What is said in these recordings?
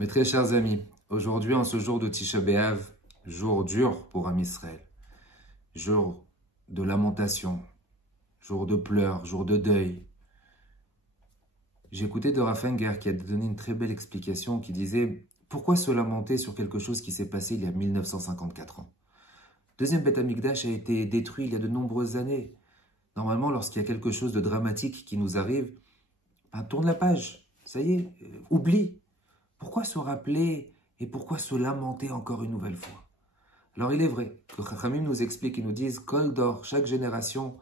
Mes très chers amis, aujourd'hui, en ce jour de Tisha B'Av, jour dur pour Am Israël, jour de lamentation, jour de pleurs, jour de deuil. J'ai écouté de Raffenger qui a donné une très belle explication qui disait « Pourquoi se lamenter sur quelque chose qui s'est passé il y a 1954 ans ?» Deuxième Beth Amikdash a été détruit il y a de nombreuses années. Normalement, lorsqu'il y a quelque chose de dramatique qui nous arrive, tourne la page, ça y est, oublie. Pourquoi se rappeler et pourquoi se lamenter encore une nouvelle fois? Alors il est vrai que Chachamim nous explique et nous disent Kol Dor, chaque génération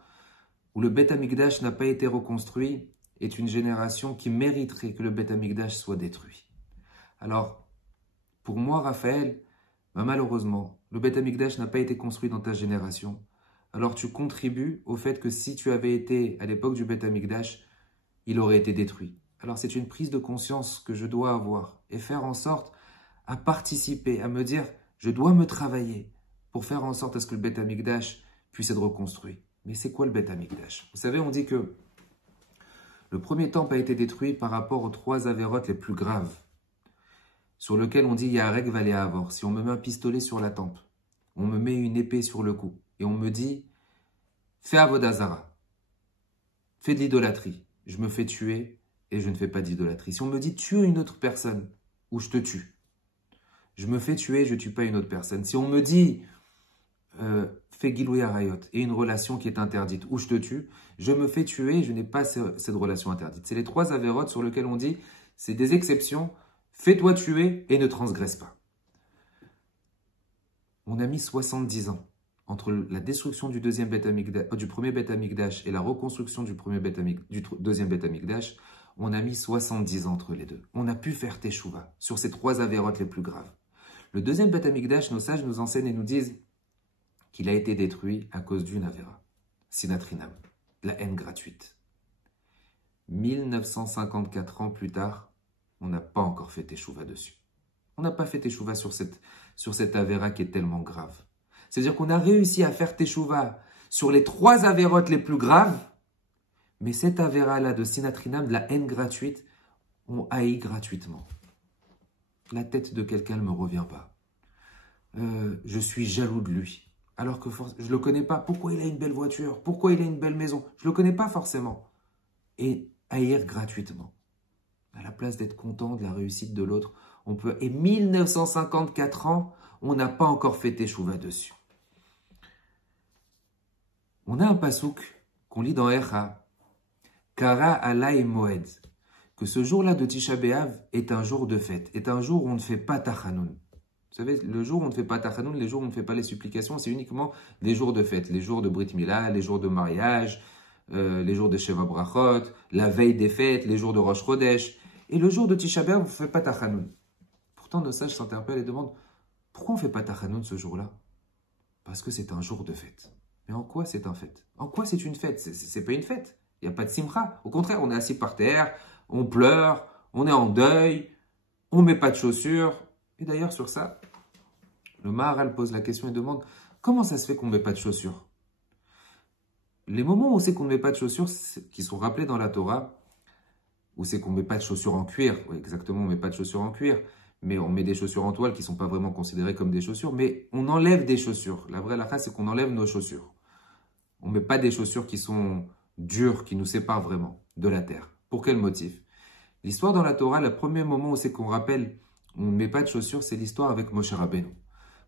où le Beth Amikdash n'a pas été reconstruit est une génération qui mériterait que le Beth Amikdash soit détruit. Alors, pour moi, Raphaël, malheureusement, le Beth Amikdash n'a pas été construit dans ta génération. Alors tu contribues au fait que si tu avais été à l'époque du Beth Amikdash, il aurait été détruit. Alors c'est une prise de conscience que je dois avoir et faire en sorte à participer, à me dire je dois me travailler pour faire en sorte à ce que le Beth Amikdash puisse être reconstruit. Mais c'est quoi le Beth Amikdash? Vous savez, on dit que le premier temple a été détruit par rapport aux 3 avérotes les plus graves, sur lequel on dit Yarek Valé Avor. Si on me met un pistolet sur la tempe, on me met une épée sur le cou et on me dit fais Avodazara, fais de l'idolâtrie, je me fais tuer et je ne fais pas d'idolâtrie. Si on me dit tue une autre personne ou je te tue, je me fais tuer et je ne tue pas une autre personne. Si on me dit fais Gilouya Rayot et une relation qui est interdite ou je te tue, je me fais tuer et je n'ai pas cette relation interdite. C'est les 3 avérotes sur lesquelles on dit c'est des exceptions, fais-toi tuer et ne transgresse pas. On a mis 70 ans entre la destruction du deuxième du premier Beth Amikdash et la reconstruction du deuxième Beth Amikdash. On a mis 70 ans entre les deux. On a pu faire Teshuvah sur ces 3 avérotes les plus graves. Le deuxième Beth Amikdash, nos sages nous enseignent et nous disent qu'il a été détruit à cause d'une avéra, Sinatrinam, la haine gratuite. 1954 ans plus tard, on n'a pas encore fait Teshuvah dessus. On n'a pas fait Teshuvah sur cette avéra qui est tellement grave. C'est-à-dire qu'on a réussi à faire Teshuvah sur les 3 avérotes les plus graves, mais cette avéra-là de Sinatrinam, de la haine gratuite, on haït gratuitement. La tête de quelqu'un ne me revient pas. Je suis jaloux de lui. Alors que je ne le connais pas. Pourquoi il a une belle voiture? Pourquoi il a une belle maison? Je ne le connais pas forcément. Et haïr gratuitement. À la place d'être content de la réussite de l'autre, on peut... Et 1954 ans, on n'a pas encore fait Teshuvah dessus. On a un pasouk qu'on lit dans Echa. Kara alay moed, que ce jour-là de Tisha B'Av est un jour de fête, est un jour où on ne fait pas Tachanoun. Vous savez, le jour où on ne fait pas Tachanoun, les jours où on ne fait pas les supplications, c'est uniquement les jours de fête, les jours de Brit Mila, les jours de mariage, les jours de Sheva Brachot, la veille des fêtes, les jours de Rosh Chodesh. Et le jour de Tisha B'Av, on ne fait pas Tachanoun. Pourtant, nos sages s'interpellent et demandent pourquoi on ne fait pas Tachanoun ce jour-là? Parce que c'est un jour de fête. Mais en quoi c'est un fête? En quoi c'est une fête? C'est pas une fête. Il n'y a pas de simcha. Au contraire, on est assis par terre, on pleure, on est en deuil, on ne met pas de chaussures. Et d'ailleurs, sur ça, le Maharal pose la question et demande comment ça se fait qu'on ne met pas de chaussures? Les moments où c'est qu'on ne met pas de chaussures, qui sont rappelés dans la Torah, où c'est qu'on ne met pas de chaussures en cuir, oui, exactement, on ne met pas de chaussures en cuir, mais on met des chaussures en toile qui ne sont pas vraiment considérées comme des chaussures, mais on enlève des chaussures. La vraie halakha, c'est qu'on enlève nos chaussures. On ne met pas des chaussures qui sont dures, qui nous séparent vraiment de la terre. Pour quel motif? L'histoire dans la Torah, le premier moment où c'est qu'on rappelle on ne met pas de chaussures, c'est l'histoire avec Moshe Rabbeinu.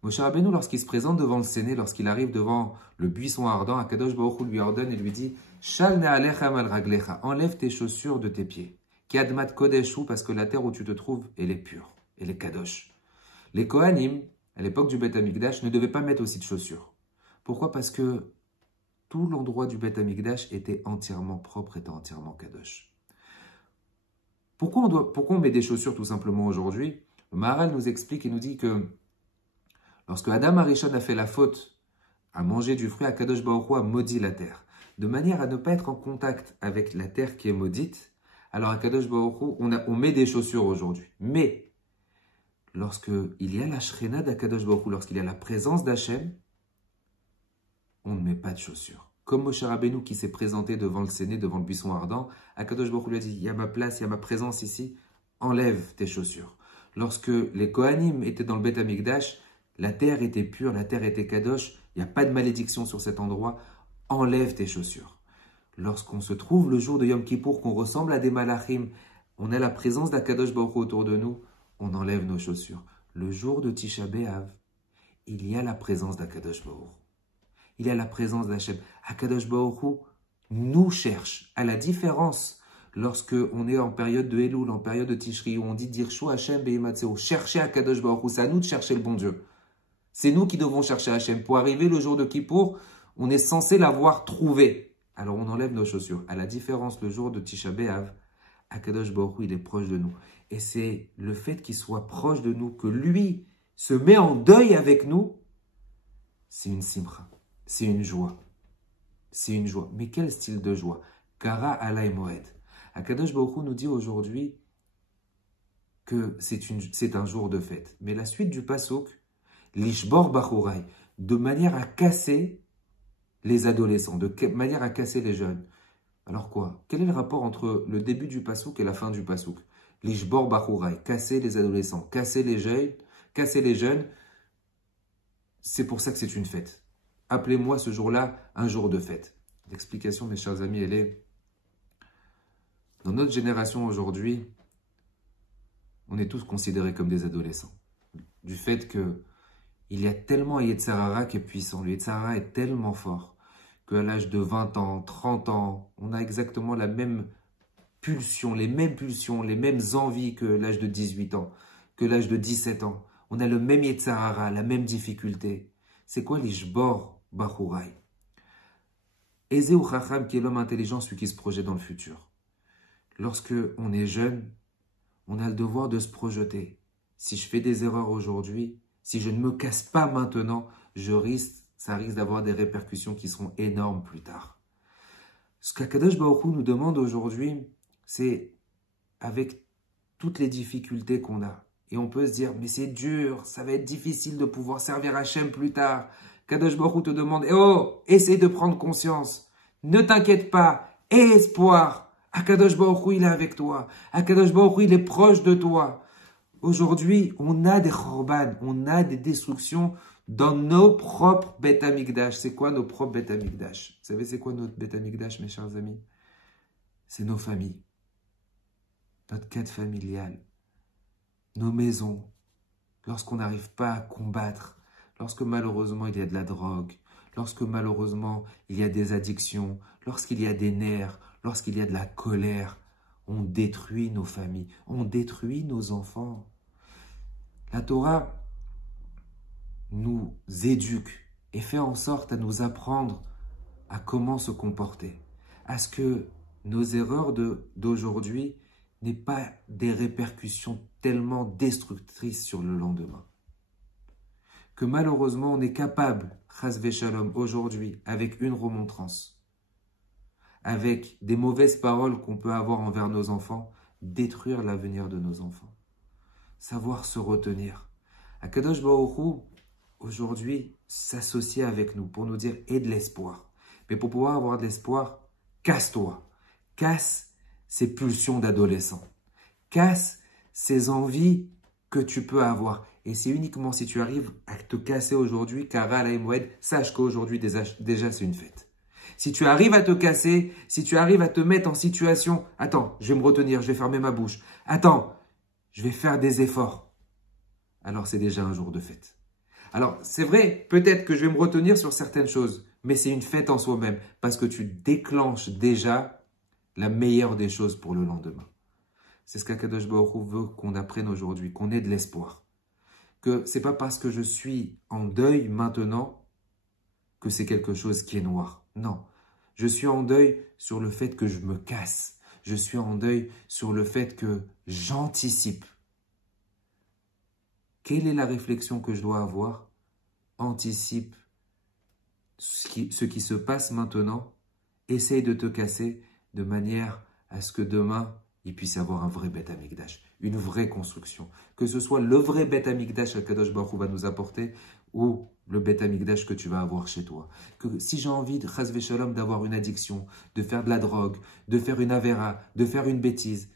Moshe Rabbeinu, lorsqu'il se présente devant le Séné, lorsqu'il arrive devant le buisson ardent, Akadosh Baruch Hu lui ordonne et lui dit Shal ne'alecha mal raglecha, enlève tes chaussures de tes pieds. Ki admat kodeshu, parce que la terre où tu te trouves, elle est pure, elle est kadosh. Les Kohanim, à l'époque du Beth Amikdash, ne devaient pas mettre aussi de chaussures. Pourquoi? Parce que tout l'endroit du Beth Amikdash était entièrement propre, était entièrement kadosh. Pourquoi on met des chaussures tout simplement aujourd'hui? Le Maharal nous explique et nous dit que lorsque Adam Arishon a fait la faute à manger du fruit, Akadosh Baruch Hu a maudit la terre. De manière à ne pas être en contact avec la terre qui est maudite, alors Akadosh Baruch Hu, on met des chaussures aujourd'hui. Mais lorsqu'il y a la Shrena d'Akadosh Baruch Hu, lorsqu'il y a la présence d'Hachem, on ne met pas de chaussures. Comme Moshe Rabbeinu qui s'est présenté devant le Séné, devant le buisson ardent, Akadosh Baruch Hu lui a dit, il y a ma place, il y a ma présence ici, enlève tes chaussures. Lorsque les Kohanim étaient dans le Beth Amikdash, la terre était pure, la terre était kadosh, il n'y a pas de malédiction sur cet endroit, enlève tes chaussures. Lorsqu'on se trouve le jour de Yom Kippour, qu'on ressemble à des malachim, on a la présence d'Akadosh Baruch Hu autour de nous, on enlève nos chaussures. Le jour de Tisha B'Av, il y a la présence d'Akadosh Baruch Hu. Il y a la présence d'Hachem. Akadosh Baruch Hu nous cherche. À la différence, lorsque on est en période de Elul, en période de Tishri, où on dit Dirshu Hachem Be'imatzeo, chercher Akadosh Baruch Hu, c'est à nous de chercher le bon Dieu. C'est nous qui devons chercher Hachem. Pour arriver le jour de Kippour, on est censé l'avoir trouvé. Alors on enlève nos chaussures. À la différence, le jour de Tisha B'Av, Akadosh Baruch Hu, il est proche de nous. Et c'est le fait qu'il soit proche de nous, que lui se met en deuil avec nous, c'est une simcha, c'est une joie. C'est une joie. Mais quel style de joie? Kara alay moed. Akadosh Baruch Hu nous dit aujourd'hui que c'est un jour de fête. Mais la suite du pasuk, l'ishbor bachurai, de manière à casser les adolescents, de manière à casser les jeunes. Alors quoi? Quel est le rapport entre le début du pasuk et la fin du pasuk? L'ishbor bachurai, casser les adolescents, casser les jeunes, c'est pour ça que c'est une fête. Appelez-moi ce jour-là un jour de fête. L'explication, mes chers amis, elle est, dans notre génération aujourd'hui, on est tous considérés comme des adolescents. Du fait qu'il y a tellement un Yetzer Hara qui est puissant, le Yetzer Hara est tellement fort, qu'à l'âge de 20 ans, 30 ans, on a exactement la même pulsion, les mêmes envies que l'âge de 18 ans, que l'âge de 17 ans. On a le même Yetzer Hara, la même difficulté. C'est quoi l'Ishbor Bachurai? Ezeu Chacham, qui est l'homme intelligent, celui qui se projette dans le futur. Lorsque on est jeune, on a le devoir de se projeter. Si je fais des erreurs aujourd'hui, si je ne me casse pas maintenant, ça risque d'avoir des répercussions qui seront énormes plus tard. Ce qu'Akadosh Baruch Hu nous demande aujourd'hui, c'est avec toutes les difficultés qu'on a. Et on peut se dire, mais c'est dur, ça va être difficile de pouvoir servir Hachem plus tard. Kadosh Baruch Hu te demande, essaie de prendre conscience. Ne t'inquiète pas, aie espoir. Akadosh Baruch Hu, il est avec toi. Akadosh Baruch Hu, il est proche de toi. Aujourd'hui, on a des chorban, on a des destructions dans nos propres Beth Amikdash. C'est quoi nos propres Beth Amikdash? Vous savez, c'est quoi notre Beth Amikdash, mes chers amis? C'est nos familles, notre cadre familial, nos maisons. Lorsqu'on n'arrive pas à combattre, lorsque malheureusement il y a de la drogue, lorsque malheureusement il y a des addictions, lorsqu'il y a des nerfs, lorsqu'il y a de la colère, on détruit nos familles, on détruit nos enfants. La Torah nous éduque et fait en sorte à nous apprendre à comment se comporter, à ce que nos erreurs d'aujourd'hui n'aient pas des répercussions tellement destructrices sur le lendemain. Que malheureusement on est capable, chas v'shalom, aujourd'hui, avec une remontrance, avec des mauvaises paroles qu'on peut avoir envers nos enfants, détruire l'avenir de nos enfants. Savoir se retenir. Akadosh Baruch Hu, aujourd'hui, s'associe avec nous pour nous dire « aie de l'espoir ». Mais pour pouvoir avoir de l'espoir, casse-toi. Casse ces pulsions d'adolescent. Casse ces envies que tu peux avoir. Et c'est uniquement si tu arrives à te casser aujourd'hui, Kara Alay Moed, sache qu'aujourd'hui déjà c'est une fête. Si tu arrives à te casser, si tu arrives à te mettre en situation, attends, je vais me retenir, je vais fermer ma bouche. Attends, je vais faire des efforts. Alors c'est déjà un jour de fête. Alors c'est vrai, peut-être que je vais me retenir sur certaines choses, mais c'est une fête en soi-même parce que tu déclenches déjà la meilleure des choses pour le lendemain. C'est ce qu'Akadosh Baruch Hu veut qu'on apprenne aujourd'hui, qu'on ait de l'espoir. Que c'est pas parce que je suis en deuil maintenant que c'est quelque chose qui est noir. Non, je suis en deuil sur le fait que je me casse. Je suis en deuil sur le fait que j'anticipe. Quelle est la réflexion que je dois avoir? Anticipe ce qui se passe maintenant. Essaye de te casser de manière à ce que demain, il puisse y avoir un vrai Beth Amikdash, une vraie construction. Que ce soit le vrai Beth Amikdash qu'Akadosh Baruch Hu va nous apporter ou le Beth Amikdash que tu vas avoir chez toi. Que si j'ai envie, chas v'shalom, d'avoir une addiction, de faire de la drogue, de faire une avéra, de faire une bêtise,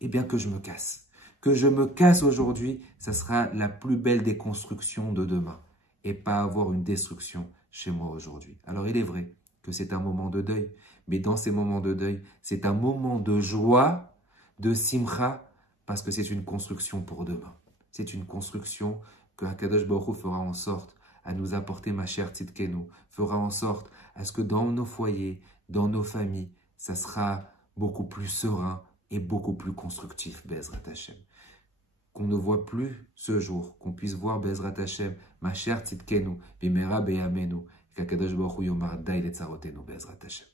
eh bien que je me casse. que je me casse aujourd'hui, ça sera la plus belle des constructions de demain. Et pas avoir une destruction chez moi aujourd'hui. Alors il est vrai que c'est un moment de deuil. Mais dans ces moments de deuil, c'est un moment de joie, de simcha, parce que c'est une construction pour demain. C'est une construction que Akadosh Baruch Hu fera en sorte à nous apporter ma chère Tzidkenu, fera en sorte à ce que dans nos foyers, dans nos familles, ça sera beaucoup plus serein et beaucoup plus constructif, Bezrat Hashem. Qu'on ne voit plus ce jour, qu'on puisse voir Bezrat Hashem, ma chère Tzidkenu, Bimera Beyamenu, qu'Akadosh Baruch Hu Yomar Daï Letzarotenu, Bezrat Hashem.